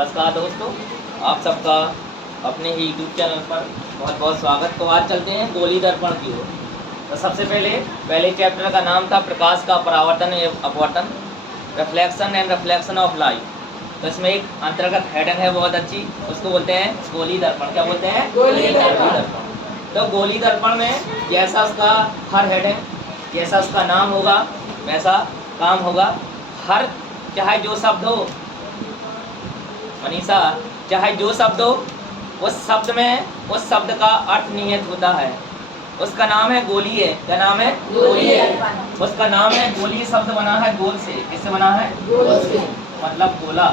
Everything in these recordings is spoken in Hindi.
नमस्कार दोस्तों, आप सबका अपने ही यूट्यूब चैनल पर बहुत बहुत स्वागत। तो आज चलते हैं गोली दर्पण की ओर। तो सबसे पहले चैप्टर का नाम था प्रकाश का परावर्तन एवं अपवर्तन, reflection and reflection of light. तो इसमें एक अंतर्गत हेडिंग है बहुत अच्छी, उसको बोलते हैं गोली दर्पण। क्या बोलते हैं? गोली दर्पण। तो गोली दर्पण में जैसा उसका हर हेडिंग, जैसा उसका नाम होगा वैसा काम होगा। हर चाहे जो शब्द हो मनीषा, चाहे जो शब्द हो, उस शब्द में उस शब्द का अर्थ निहित होता है। उसका नाम है गोली है। क्या नाम है? गोली है। उसका नाम है गोली। शब्द बना है गोल से। किससे बना है? गोल से, मतलब गोला।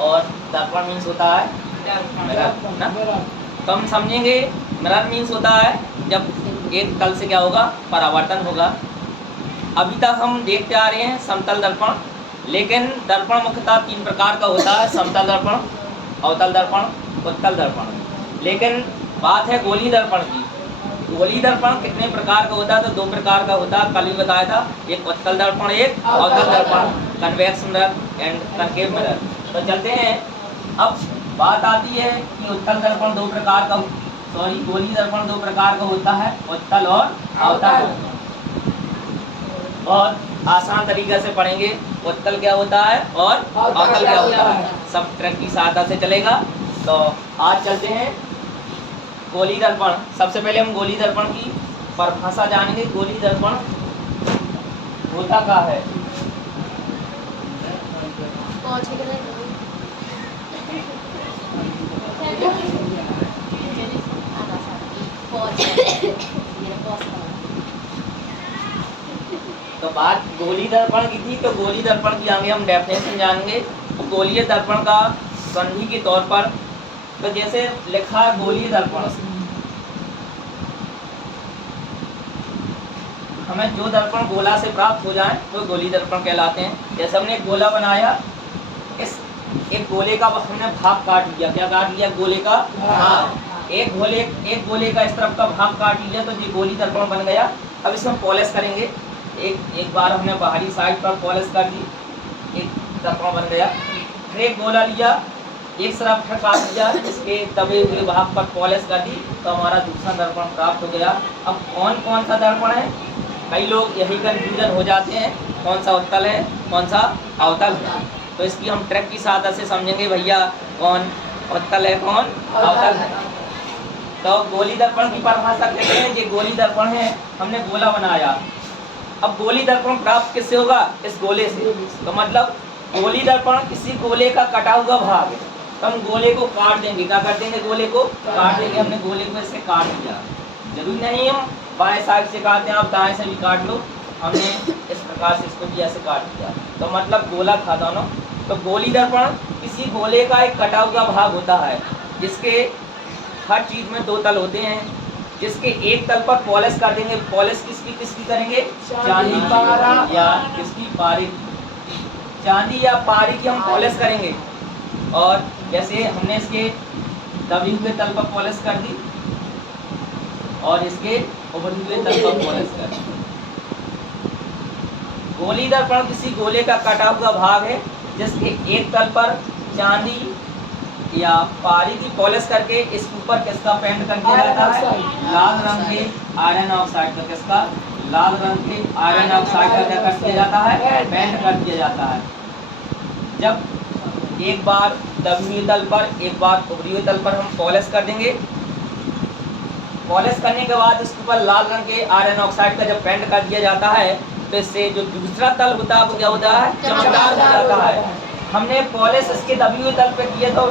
और दर्पण मीन्स होता है मिरर ना। तो हम समझेंगे मिरर मीन्स होता है जब एक तल से क्या होगा? परावर्तन होगा। अभी तक हम देखते आ रहे हैं समतल दर्पण, लेकिन दर्पण मुख्यतः 3 प्रकार का होता है: समतल दर्पण, अवतल दर्पण, उत्तल दर्पण। लेकिन बात है गोली दर्पण की। गोली दर्पण कितने प्रकार का होता है? तो 2 प्रकार का होता है, कल भी बताया था। एक उत्तल दर्पण, एक अवतल दर्पण, convex mirror and concave mirror. तो चलते हैं। अब बात आती है कि उत्तल दर्पण 2 प्रकार का, गोली दर्पण 2 प्रकार का होता है, उत्तल और अवतल। और आसान तरीके से पढ़ेंगे उत्तल क्या होता है और अवतल क्या होता है, सब ट्रैक की सहायता से चलेगा। तो आज चलते हैं गोली दर्पण। सबसे पहले हम गोली दर्पण की परिभाषा जानेंगे। गोली दर्पण होता क्या है? तो बात गोली दर्पण की थी, तो गोली दर्पण की आगे हम डेफिनेशन जानेंगे। तो गोलीय दर्पण का संधि के तौर पर, तो जैसे लिखा है गोलीय दर्पण, हमें जो दर्पण गोला से प्राप्त हो जाए वो गोली दर्पण कहलाते हैं। जैसे हमने एक गोला बनाया, इस एक गोले का हमने भाग काट लिया। क्या काट लिया? गोले का भाग। एक गोले का इस तरफ का भाग काट लिया, तो ये गोली दर्पण बन गया। अब इसमें पॉलिश करेंगे। एक बार हमने बाहरी साइड पर पॉलिश कर दी, एक दर्पण बन गया। फिर एक गोला लिया, एक तरफ काट लिया, इसके दबे हुए भाग पर पॉलिश कर दी, तो हमारा दूसरा दर्पण प्राप्त हो गया। अब कौन कौन सा दर्पण है? कई लोग यही कंफ्यूजन हो जाते हैं, कौन सा उत्तल है कौन सा अवतल है। तो इसकी हम ट्रैक की सहायता से समझेंगे भैया कौन उत्तल है कौन अवतल है। तो गोली दर्पण की परिभाषा कहते हैं, ये गोली दर्पण है, हमने गोला बनाया। अब गोली दर्पण प्राप्त किससे होगा? इस गोले से। तो मतलब गोली दर्पण किसी गोले का कटा हुआ भाग है, तो हम गोले को काट देंगे। क्या कर देंगे? गोले को काट देंगे। हमने गोले को इससे काट दिया। जरूरी नहीं हम बाएं साइड से काटते हैं, आप दाएं से भी काट लो। हमने इस प्रकार से इसको भी ऐसे काट दिया, तो मतलब गोला था दोनों। तो गोली दर्पण किसी गोले का एक कटा हुआ भाग होता है, जिसके हर चीज में 2 तल होते हैं, जिसके एक तल पर पॉलिश कर देंगे। पॉलिश किसकी करेंगे? चांदी या किसकी? पारी। चांदी या पारी की हम पॉलिश करेंगे। और जैसे हमने इसके दबे हुए तल पर पॉलिश कर दी और इसके उभरे हुए तल पर पॉलिश कर दी। गोली दर्पण किसी गोले का कटा हुआ भाग है, जिसके एक तल पर चांदी या पारी की पॉलिश करके इसके ऊपर किसका पेंट कर दिया जाता है? लाल रंग के आयरन ऑक्साइड का। किसका? लाल रंग के आयरन ऑक्साइड का क्या कर दिया जाता है? पेंट कर दिया जाता है। जब एक बार दबे हुए तल पर, एक बार उभरे हुए तल पर हम पॉलिश कर देंगे। पॉलिश करने के बाद इसके ऊपर लाल रंग के आयरन ऑक्साइड का जब पेंट कर दिया जाता है, तो इससे जो दूसरा तल होता है वो क्या होता है? चमकदार हो जाता है। हमने पॉलिश इसके दबे हुए तल पे किए, तो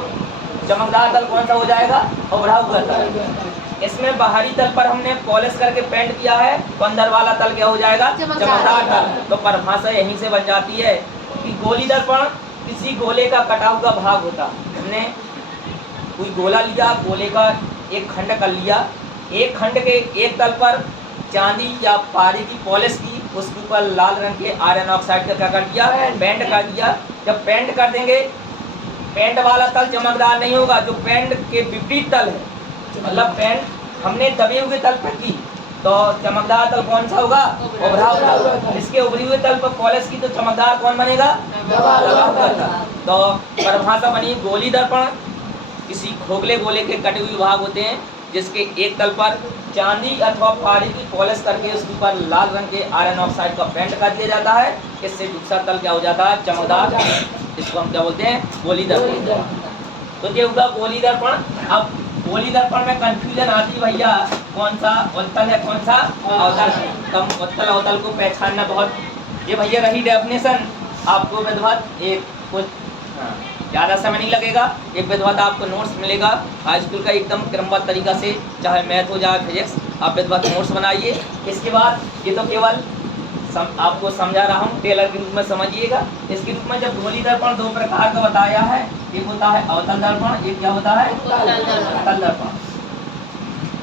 चमकदार तल कौन सा हो जाएगा? उभरा हुआ तल। इसमें बाहरी तल पर हमने पॉलिश करके पेंट किया है, तो अंदर वाला तल क्या हो जाएगा? चमकदार तल। तो परिभाषा यहीं से बन जाती है कि गोली दर्पण किसी गोले का कटा हुआ भाग होता है। हमने कोई गोला लिया, गोले का एक खंड कर लिया, एक खंड के एक तल पर चांदी या पारी की पॉलिश की, उसके ऊपर लाल रंग के आयरन ऑक्साइड का क्या कर दिया? पेंट कर दिया। जब पेंट कर देंगे, पेंट वाला तल चमकदार नहीं होगा, जो पेंट के विपरीत तल है, मतलब पेंट हमने दबे हुए तल पर की, तो चमकदार तल कौन सा होगा? उभरा हुआ। इसके उभरी हुए तल पर पॉलिश की, तो चमकदार कौन बनेगा? दबा हुआ था। तो परिभाषा बनी गोली दर्पण किसी खोखले गोले के कटे हुए भाग होते हैं जिसके एक तल पर चांदी अथवा पारी की पॉलिश करके उसके ऊपर लाल रंग के आयरन ऑक्साइड का पेंट कर दिया जाता है। इससे दूसरा तल क्या हो जाता है, चमकदार। इसको हम क्या बोलते हैं, गोली दर्पण। तो ये होगा गोली दर्पण। अब गोली दर्पण में कंफ्यूजन आती है भैया, कौन सा उत्तल है कौन सा अवतल। तब उत्तल अवतल को पहचानना बहुत, ये भैया रही डेफिनेशन। आपको विधिवत एक कुछ ज़्यादा समय नहीं लगेगा, एक विधिवत आपको नोट्स मिलेगा हाई स्कूल का एकदम क्रमबद्ध तरीका से, चाहे मैथ हो चाहे फिजिक्स, आप विधिवत नोट्स बनाइए। इसके बाद ये तो केवल आपको समझा रहा हूँ, टेलर के रूप में समझिएगा। इसके रूप में जब गोली दर्पण दो प्रकार का बताया है, एक होता है अवतल दर्पण, एक क्या होता है उत्तल दर्पण।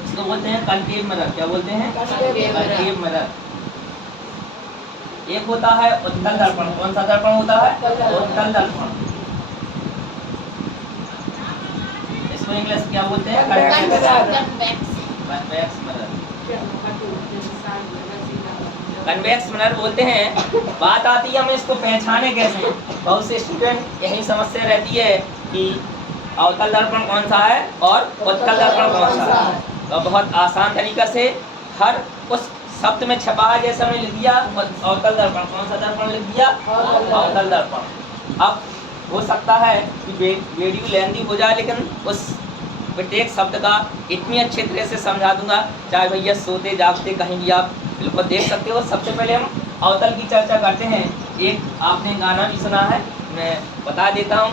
इसको बोलते हैं कनकेव मिरर। क्या बोलते हैं, कनकेव मिरर। एक होता है उत्तल दर्पण। कौन सा दर्पण होता है, उत्तल दर्पण। इसको इंग्लिश क्या बोलते हैं, कन्वेक्स मिरर। कन्वेक्स मिरर बोलते हैं। बात आती है हम इसको पहचाने कैसे। बहुत से स्टूडेंट यही समस्या रहती है कि अवतल दर्पण कौन सा है और उत्तल दर्पण कौन सा है। तो बहुत आसान तरीका से हर उस शब्द में छपा है जैसे हमने लिख दिया अवतल दर्पण। कौन सा दर्पण लिख दिया, अवतल दर्पण। अब हो सकता है कि वीडियो लेंथी हो जाए, लेकिन उस प्रत्येक शब्द का इतनी अच्छे तरह से समझा दूंगा, चाहे भैया सोते जागते कहीं भी आप बिल्कुल देख सकते हो। सबसे पहले हम अवतल की चर्चा करते हैं। एक आपने गाना भी सुना है, मैं बता देता हूँ।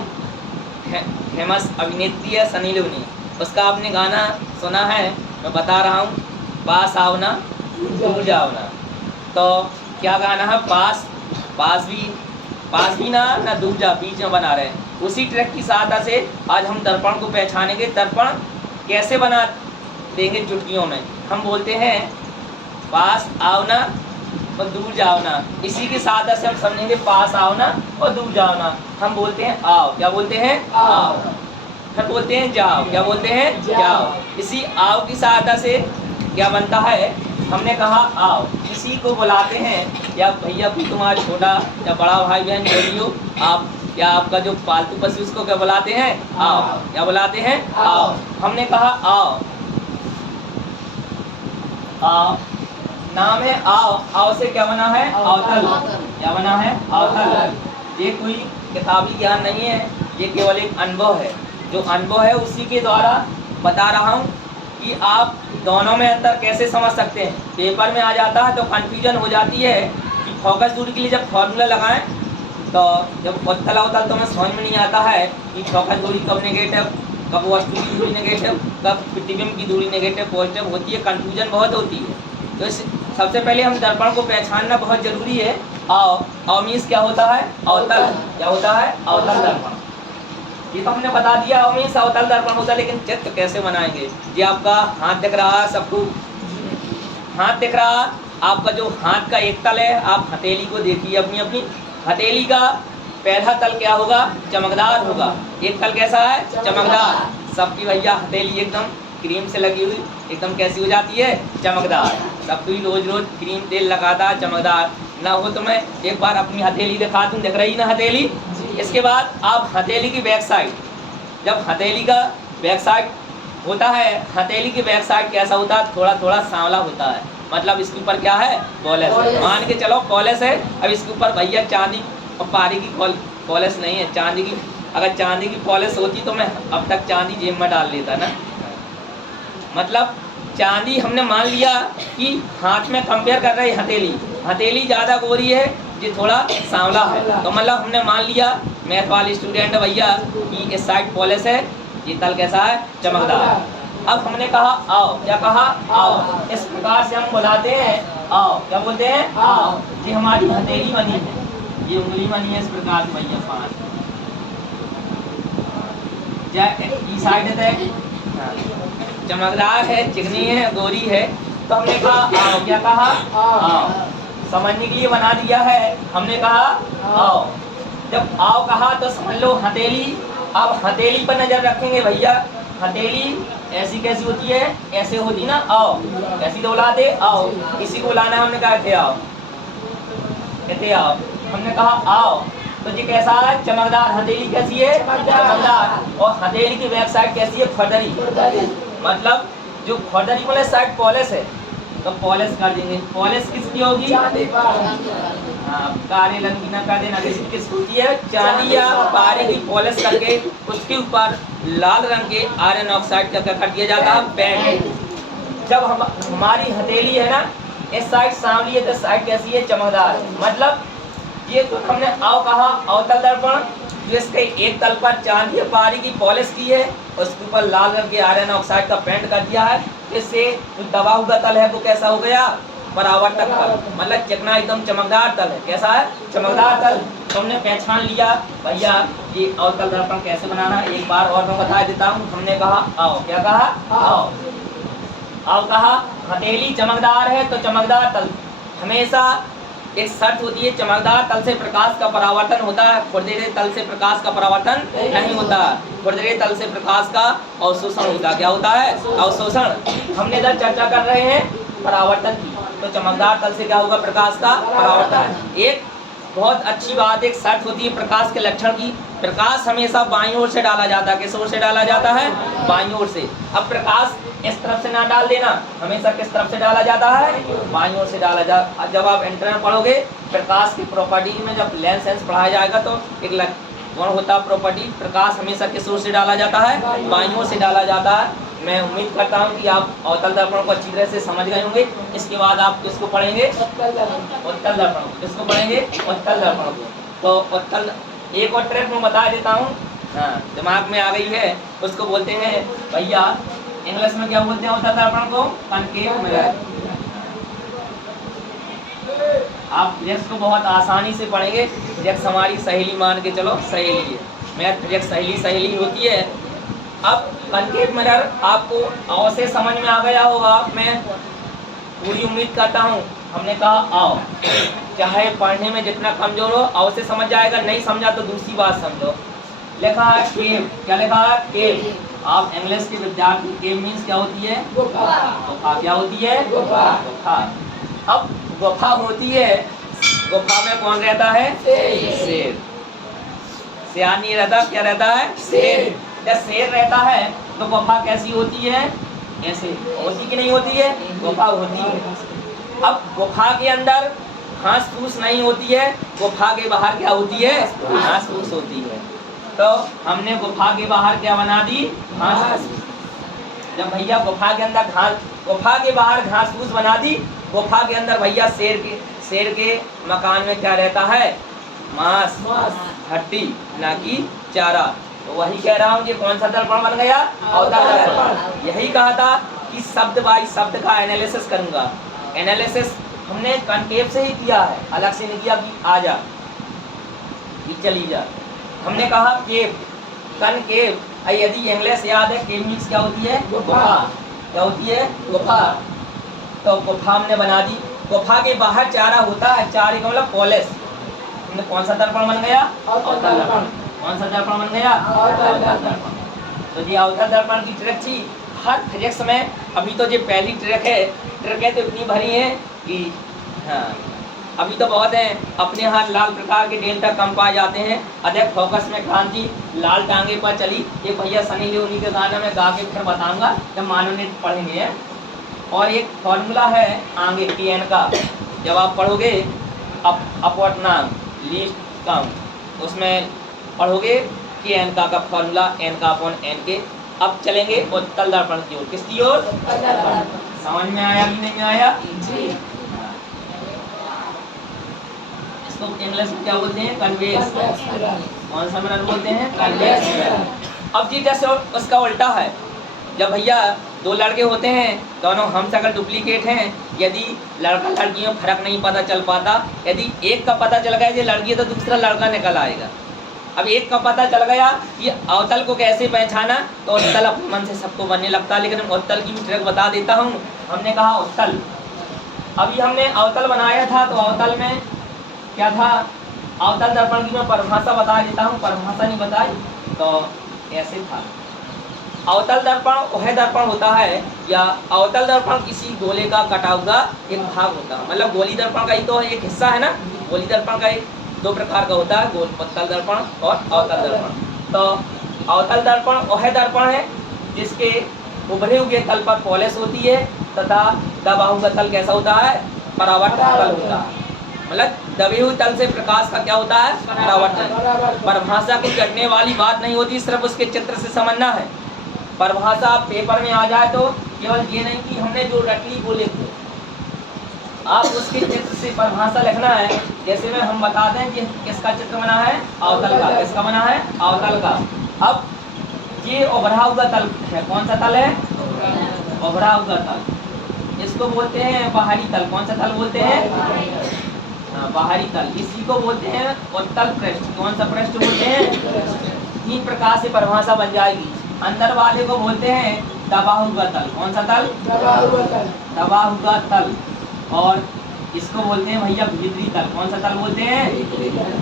फेमस अभिनेत्री है सनी लियोनी, उसका आपने गाना सुना है, मैं बता रहा हूँ। पास आवना दूर जाओना। तो क्या गाना है, पास भी ना दूर जा, बीच में बना रहे हैं। उसी ट्रैक की सहायता से आज हम दर्पण को पहचानेंगे। दर्पण कैसे बना देंगे चुटकियों में। हम बोलते हैं पास आओना और दूर जाओना, इसी की सहायता से हम समझेंगे पास आओना और दूर जाओना। हम बोलते हैं आओ, क्या बोलते हैं, आओ। फिर बोलते हैं जाओ, क्या बोलते हैं, जाओ। इसी आओ की सहायता से क्या बनता है, हमने कहा आओ, किसी को बुलाते हैं, या भैया कोई तुम्हारा छोटा या बड़ा भाई बहन जो भी हो, आप या आपका जो पालतू पशु, उसको क्या बुलाते हैं, आओ। क्या बुलाते हैं, आओ। हमने कहा आओ, आओ नाम है आओ। आओ से क्या बना है, अवतल। क्या बना है, अवतल। ये कोई किताबी ज्ञान नहीं है, ये केवल एक अनुभव है। जो अनुभव है उसी के द्वारा बता रहा हूँ कि आप दोनों में अंतर कैसे समझ सकते हैं। पेपर में आ जाता है तो कंफ्यूजन हो जाती है कि फोकस दूरी के लिए जब फॉर्मूला लगाएं, तो जब उत्तल अवतल तो हमें समझ में नहीं आता है कि फोकस दूरी कब नेगेटिव, कब वस्तु की दूरी नेगेटिव, कब प्रतिबिंब की दूरी नेगेटिव पॉजिटिव होती है। कंफ्यूजन बहुत होती है। तो सबसे पहले हम दर्पण को पहचानना बहुत जरूरी है। आओ मीन्स क्या होता है, अवतल। क्या होता है, अवतल दर्पण। ये तो हमने बता दिया आओ मीन्स अवतल दर्पण होता है, लेकिन चित्र कैसे बनाएंगे। ये आपका हाथ दिख रहा है, सबको हाथ दिख रहा। आपका जो हाथ का एक तल है, आप हथेली को देखिए अपनी अपनी। हथेली का पहला तल क्या होगा, चमकदार होगा। एक तल कैसा है, चमकदार। सबकी भैया हथेली एकदम क्रीम से लगी हुई एकदम कैसी हो जाती है, चमकदार। सब कोई रोज रोज क्रीम तेल लगाता है, चमकदार ना हो। तो मैं एक बार अपनी हथेली दिखा दूं, दिख रही ना हथेली। इसके बाद आप हथेली की बैक साइड, जब हथेली का बैक साइड होता है, हथेली की बैक साइड कैसा होता है, थोड़ा थोड़ा सांवला होता है। मतलब इसके ऊपर क्या है, पॉलिश। मान के चलो पॉलिश है। अब इसके ऊपर भैया चांदी और पारी की पॉलिश नहीं है, चांदी की। अगर चांदी की पॉलिश होती तो मैं अब तक चांदी जेब में डाल लेता ना। मतलब चांदी हमने मान लिया कि हाथ में कंपेयर कर रहे हथेली, हथेली ज़्यादा गोरी है, ये थोड़ा सांवला है। तो मतलब हमने मान लिया मैथ वाले स्टूडेंट भैया कि इस साइड पॉलिश है, ये तल कैसा है, चमकदार। अब हमने कहा आओ, क्या कहा, आओ। इस प्रकार से हम बुलाते हैं आओ। क्या बोलते हैं, आओ। ये हमारी हथेली बनी है, ये उंगली बनी है इस प्रकार से भैया, 5 साइड है, चमकदार है, चिकनी है, गोरी है। तो हमने कहा आओ। क्या कहा, आओ। समझने के लिए बना दिया है। हमने कहा आओ। जब आओ कहा तो समझ लो हथेली। अब हथेली पर नजर रखेंगे भैया। हथेली ऐसी कैसी होती है, ऐसे होती ना, आओ। ऐसी तो बुलाते आओ। इसी को बुलाना हमने कहा थे आओ, कहते आओ। हमने कहा आओ। तो ये कैसा है? चमकदार। हथेली कैसी है? चमकदार। और हथेली की बैक साइड कैसी है? खुरदरी। मतलब जो खुरदरी वाले साइड पॉलिश है, तो पॉलिश कर देंगे। पॉलिश किसकी होगी? हाँ, काले रंग की ना कर देना। किस होती है? चांदी या पारे की पॉलिश करके उसके ऊपर लाल रंग के आयरन ऑक्साइड का कर दिया जाता है पेंट। जब हमारी हथेली है ना, इस साइड सांवली है, तो साइड कैसी है? चमकदार। मतलब ये तो हमने आओ कहा अवतल दर्पण, जिसके एक तल पर चांदी पारी की पॉलिश की है, उसके ऊपर लाल रंग के आयरन ऑक्साइड का पेंट कर दिया है। इससे जो दबा हुआ तल है वो कैसा हो गया? परावर्तक तल। मतलब चिकना एकदम चमकदार तल है। कैसा है? चमकदार तल। तुमने पहचान लिया भैया ये अवतल दर्पण कैसे बनाना है। एक बार और मैं बता देता हूँ। हमने कहा आओ, क्या कहा? आओ। आओ कहा हथेली चमकदार है तो चमकदार तल हमेशा एक शर्त होती है, चमकदार तल से प्रकाश का परावर्तन होता है, खुरदरे तल से प्रकाश का परावर्तन नहीं होता। खुरदरे तल से प्रकाश का अवशोषण होता है। क्या होता है? अवशोषण। हमने इधर चर्चा कर रहे हैं परावर्तन की, तो चमकदार तल से क्या होगा? प्रकाश का परावर्तन। एक बहुत अच्छी बात, एक शर्त होती है प्रकाश के लक्षण की। प्रकाश हमेशा बाईं ओर से डाला जाता है। किस ओर से डाला जाता है? बाईं ओर से। अब प्रकाश इस तरफ से ना डाल देना, हमेशा किस तरफ से डाला जाता है? बाईं ओर से डाला जाता। जब आप इंटर में पढ़ोगे प्रकाश की प्रॉपर्टी में, जब लेंस सेंस पढ़ाया जाएगा तो एक गुण होता है प्रॉपर्टी, प्रकाश हमेशा किस ओर से डाला जाता है? बाईं ओर से डाला जाता है। मैं उम्मीद करता हूँ कि आप अवतल दर्पण को अच्छी तरह से समझ गए होंगे। इसके बाद आप किसको पढ़ेंगे? उत्तल दर्पण। किसको पढ़ेंगे? उत्तल दर्पण को। तो उत्तल एक और ट्रिक मैं बता देता हूँ, हाँ दिमाग में आ गई है। उसको बोलते हैं भैया, इंग्लिश में क्या बोलते हैं उत्तल दर्पण को? Concave mirror. आप फिजिक्स को बहुत आसानी से पढ़ेंगे। फिजिक्स हमारी सहेली मान के चलो, सहेली है। मैथ फिजिक्स सहेली होती है। अब कनकेव मिरर आपको अवश्य समझ में आ गया होगा, मैं पूरी उम्मीद करता हूँ। हमने कहा आओ, चाहे पढ़ने में जितना कमजोर हो अवश्य समझ जाएगा, नहीं समझा तो दूसरी बात समझो। लिखा है केव। क्या लिखा है? केव। आप इंग्लिश के विद्यार्थी, केव मीन्स क्या होती है? गुफा। क्या होती है? गुफा। अब गुफा होती है, गुफा में कौन रहता है? शेर। शेर नहीं रहता, क्या रहता है? शेर। जब शेर रहता है तो गुफा कैसी होती है? ऐसे होती कि नहीं होती है? गुफा होती है। अब गुफा के अंदर घास फूस नहीं होती है, गुफा के बाहर क्या होती है? घास फूस होती है। तो हमने गुफा के बाहर क्या बना दी? घास। जब भैया गुफा के अंदर गुफा के बाहर घास फूस बना दी, गुफा के अंदर भैया शेर के मकान में क्या रहता है? मांस, हड्डी, ना कि चारा। तो वही कह रहा हूँ कि कौन सा दर्पण बन गया? अवतल दर्पण। यही कहा था कि शब्द बाई शब्द का एनालिसिस करूंगा। एनालिसिस हमने कनकेव से ही किया है, अलग से नहीं किया कि आ जा कि चली जा। हमने कहा केव, कनकेव। यदि इंग्लिश याद है, केव मीन्स क्या होती है? गुफा। क्या होती है? गुफा। तो गुफा हमने बना दी। गुफा के बाहर चारा होता है, चारे का मतलब पॉलिश। हमने कौन सा दर्पण बन गया? अवतल दर्पण। कौन सा दर्पण बन गया? अवतल दर्पण। तो ये अवतल दर्पण की ट्रिक थी हर फिजिक्स में। अभी तो ये पहली ट्रिक है तो इतनी भरी है कि हाँ, अभी तो बहुत है। अपने यहाँ लाल प्रकार के डेल्टा कम पाए जाते हैं। अधिक फोकस में क्रांति लाल टांगे पर चली, ये भैया सनी लियोनी के गाने में गा के फिर बताऊंगा जब मानवनीय पढ़ेंगे। और एक फॉर्मूला है आगे के एन का, जब आप पढ़ोगे अपवर्ड नाम लीस्ट काउंट, उसमें पढ़ोगे कि एन का फॉर्मूला एन का अपॉन एन के। अब चलेंगे उत्तल दर्पण की ओर। किसकी ओर? समझ में आया कि नहीं आया? इसको इंग्लिश में क्या बोलते हैं? कन्वेक्स। कौन सा मिरर बोलते हैं? Convex mirror. अब जी जैसे उसका उल्टा है, जब भैया दो लड़के होते हैं, दोनों हम शक्ल डुप्लीकेट हैं, यदि लड़का लड़की में फर्क नहीं पता चल पाता, यदि एक का पता चल गया ये लड़की है तो दूसरा लड़का निकल आएगा। अब एक का पता चल गया, ये अवतल को कैसे पहचाना, तो उत्तल अपने मन से सबको बनने लगता है। लेकिन उत्तल की भी ट्रिक बता देता हूँ। हमने कहा उत्तल, अभी हमने अवतल बनाया था, तो अवतल में क्या था? अवतल दर्पण की मैं परिभाषा बता देता हूँ, परिभाषा नहीं बताई तो ऐसे था। अवतल दर्पण वह दर्पण होता है, या अवतल दर्पण किसी गोले का कटा हुआ एक भाग होता है। मतलब गोली दर्पण का ही तो एक हिस्सा है ना, गोली दर्पण का एक दो प्रकार का होता है, उत्तल दर्पण और अवतल दर्पण। तो अवतल दर्पण वह दर्पण है जिसके उभरे हुए तल पर पॉलिश होती है तथा दबा हुआ तल कैसा होता है, परावर्तक तल होता है। मतलब दबे हुए तल से प्रकाश का क्या होता है, परावर्तन। परिभाषा की कटने वाली बात नहीं होती, सिर्फ उसके चित्र से समझना है। परिभाषा पेपर में आ जाए तो केवल ये नहीं कि हमने जो रट ली वो लिख दो, आप उसके चित्र से परिभाषा लिखना है। जैसे में हम बता दें कि किसका चित्र बना है, अवतल का। किसका बना है, अवतल का। अब ये उभरा हुआ तल है, कौन सा तल है, उभरा हुआ तल। इसको बोलते हैं बाहरी तल। कौन सा तल बोलते हैं, बाहरी तल। इसी को बोलते हैं उत्तल पृष्ठ। कौन सा पृष्ठ बोलते हैं। तीन प्रकार से परिभाषा बन जाएगी। अंदर वाले को बोलते हैं दबा हुआ तल। कौन सा तल, दबा हुआ तल। और इसको बोलते हैं भैया भीतरी तल। कौन सा तल बोलते हैं,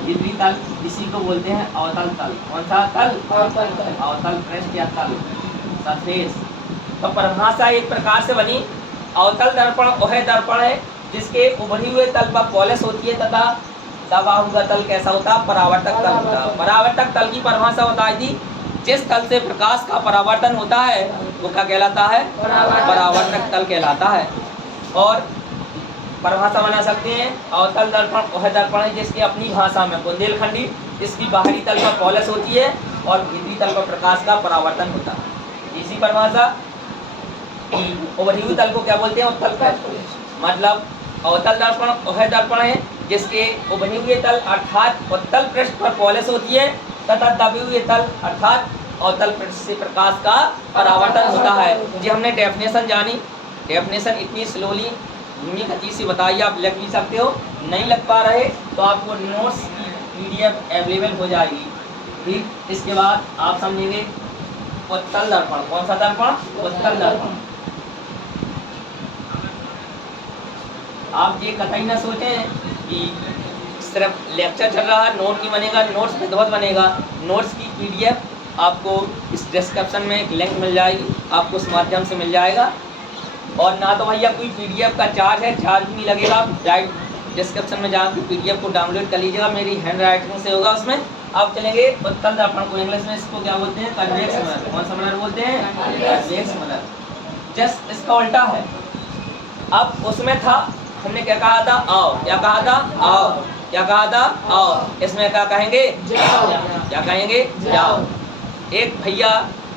भीतरी तल। इसी को बोलते हैं अवतल तल। कौन सा तल, अवतल पृष्ठ या तल, सरफेस। तो परिभाषा एक प्रकार से बनी। अवतल दर्पण वह दर्पण है जिसके उभरी हुए तल पर पॉलिश होती है तथा दबा हुआ तल कैसा होता है, परावर्तक तल होता है। परावर्तक तल की परिभाषा बताई थी, जिस तल से प्रकाश का परावर्तन होता है वो क्या कहलाता है, परावर्तक तल कहलाता है। और परिभाषा बना सकते हैं, अवतल दर्पण वह दर्पण है जिसकी अपनी भाषा में बुंदेलखंडी, जिसकी बाहरी तल पर पॉलिश होती है और भीतरी तल पर प्रकाश का परावर्तन होता है। इसी परिभाषा उभरी हुई तल को क्या बोलते हैं, उत्तल पृष्ठ। मतलब अवतल दर्पण वह दर्पण है जिसके उभरे हुए तल अर्थात उत्तल पृष्ठ पर पॉलिश होती है तथा दबे हुए तल अर्थात अवतल पृष्ठ से प्रकाश का परावर्तन होता है। जी हमने डेफिनेशन जानी। डेफिनेशन इतनी स्लोली धीमी गति से बताइए, आप लिख भी सकते हो। नहीं लग पा रहे तो आपको नोट्स की PDF अवेलेबल हो जाएगी। ठीक, इसके बाद आप समझेंगे उत्तल दर्पण। कौन सा दर्पण, उत्तल दर्पण। आप ये कतई ना सोचें कि सिर्फ लेक्चर चल रहा है, नोट नहीं बनेगा। नोट्स विधिवत बनेगा। नोट्स की PDF आपको इस डिस्क्रिप्शन में एक लिंक मिल जाएगी, आपको उस माध्यम से मिल जाएगा। और ना तो भैया कोई PDF का चार्ज है, चार्ज भी नहीं लगेगा। डायरेक्ट डिस्क्रिप्शन में जाकर PDF को डाउनलोड कर लीजिएगा, मेरी हैंड राइटिंग से होगा उसमें। आप चलेंगे उत्तल दर्पण को, इंग्लिश में इसको क्या बोलते हैं, कन्वेक्स मिरर। कौन सा मिरर बोलते हैं, कन्वेक्स मिरर। जस्ट इसका उल्टा है। अब उसमें था, हमने क्या कहा था, आओ। क्या कहा था, आओ। क्या कहा था, आओ। इसमें क्या कहेंगे, जाओ। क्या कहेंगे, जाओ। एक भैया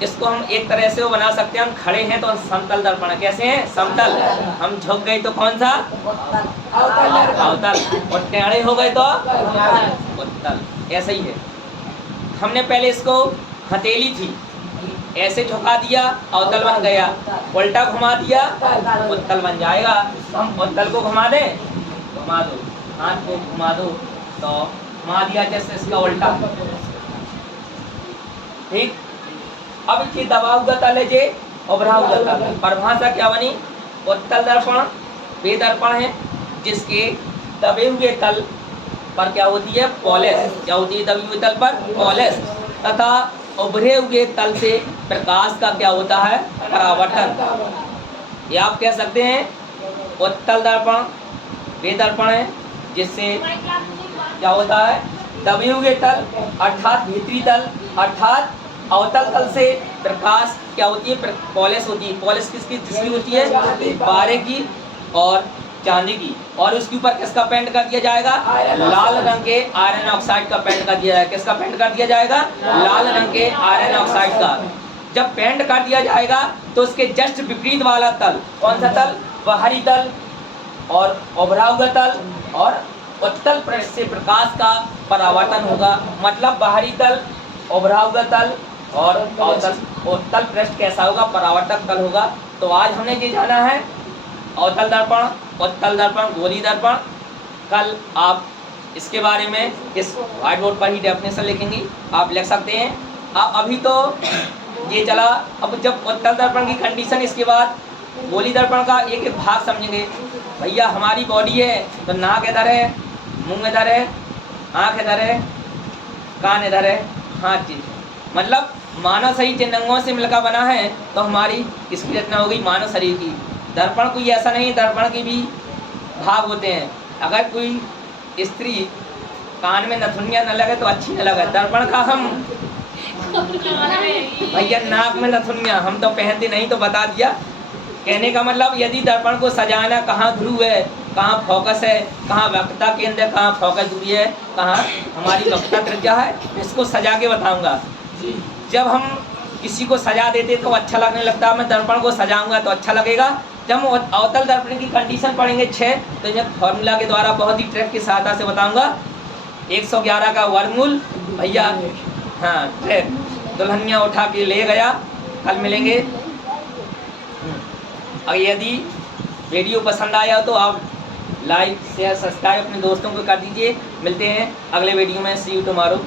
इसको हम एक तरह से वो बना सकते हैं, हम खड़े हैं तो समतल दर्पण है। कैसे हैं, समतल। हम झुक गए तो कौन सा, अवतल। और टेढ़े हो गए तो उत्तल। ऐसा ही है। हमने पहले इसको हथेली थी, ऐसे झुका दिया अवतल बन गया, उल्टा घुमा दिया उत्तल बन जाएगा। तो हम उत्तल को घुमा दें, घुमा दो, हाथ को घुमा दो तो घुमा दिया जैसे इसका उल्टा। ठीक। अब ये दबा हुआ तल है, जे उभरा हुआ तल। परिभाषा क्या बनी, उत्तल दर्पण वे दर्पण है जिसके दबे हुए तल पर क्या होती है, पॉलिश। क्या होती है, दबे हुए तल पर पॉलिश तथा उभरे हुए तल से प्रकाश का क्या होता है, परावर्तन। या आप कह सकते हैं उत्तल दर्पण वे दर्पण है जिससे क्या होता है, दबे हुए तल अर्थात भीतरी तल अर्थात अवतल तल से प्रकाश क्या होती है, पॉलिश होती है। पॉलिश किसकी, जिसकी होती है, पारे की और चांदी की। और उसके ऊपर किसका पेंट कर दिया जाएगा, लाल रंग के आयरन ऑक्साइड का पेंट कर दिया जाएगा। किसका पेंट कर दिया जाएगा, लाल रंग के आयरन ऑक्साइड का। जब पेंट कर दिया जाएगा तो उसके जस्ट विपरीत वाला तल कौन सा तल, बाहरी तल और उभरा हुआ तल और उत्तल पृष्ठ से प्रकाश का परावर्तन होगा। मतलब बाहरी तल, उभरा हुआ तल और उत्तल पृष्ठ कैसा होगा, परावर्तक तल होगा। तो आज हमने ये जाना है अवतल दर्पण, उत्तल दर्पण, गोली दर्पण। कल आप इसके बारे में इस व्हाइट बोर्ड पर ही डेफिनेशन लिखेंगी, आप लिख सकते हैं। आप अभी तो ये चला, अब जब उत्तल दर्पण की कंडीशन, इसके बाद गोली दर्पण का एक एक भाग समझेंगे। भैया हमारी बॉडी है तो नाक इधर है, मुंह इधर है, आँख इधर है, कान इधर है, हाथ चीज। मतलब मानव शरीर जिन अंगों से मिलकर बना है तो हमारी इसकी रचना हो गई मानव शरीर की। दर्पण कोई ऐसा नहीं, दर्पण के भी भाग होते हैं। अगर कोई स्त्री कान में नथुनिया न लगे तो अच्छी न लगे। दर्पण का हम भैया नाक में नथुनिया हम तो पहनते नहीं, तो बता दिया। कहने का मतलब यदि दर्पण को सजाना, कहाँ ध्रुव है, कहाँ फोकस है, कहाँ वक्रता केंद्र है, कहाँ फोकस दूरी है, कहाँ हमारी वक्रता त्रिज्या है, इसको सजा के बताऊंगा। जब हम किसी को सजा देते तो अच्छा लगने लगता है, मैं दर्पण को सजाऊंगा तो अच्छा लगेगा। जब हम अवतल दर्पण की कंडीशन पढ़ेंगे 6, तो ये फॉर्मूला के द्वारा बहुत ही ट्रिक की सहायता से बताऊंगा। 111 का वर्गमूल भैया, हाँ ट्रिक। दुल्हनिया उठा के ले गया। कल मिलेंगे। और यदि वीडियो पसंद आया तो आप लाइक शेयर सब्सक्राइब अपने दोस्तों को कर दीजिए। मिलते हैं अगले वीडियो में। सी यू टुमारो।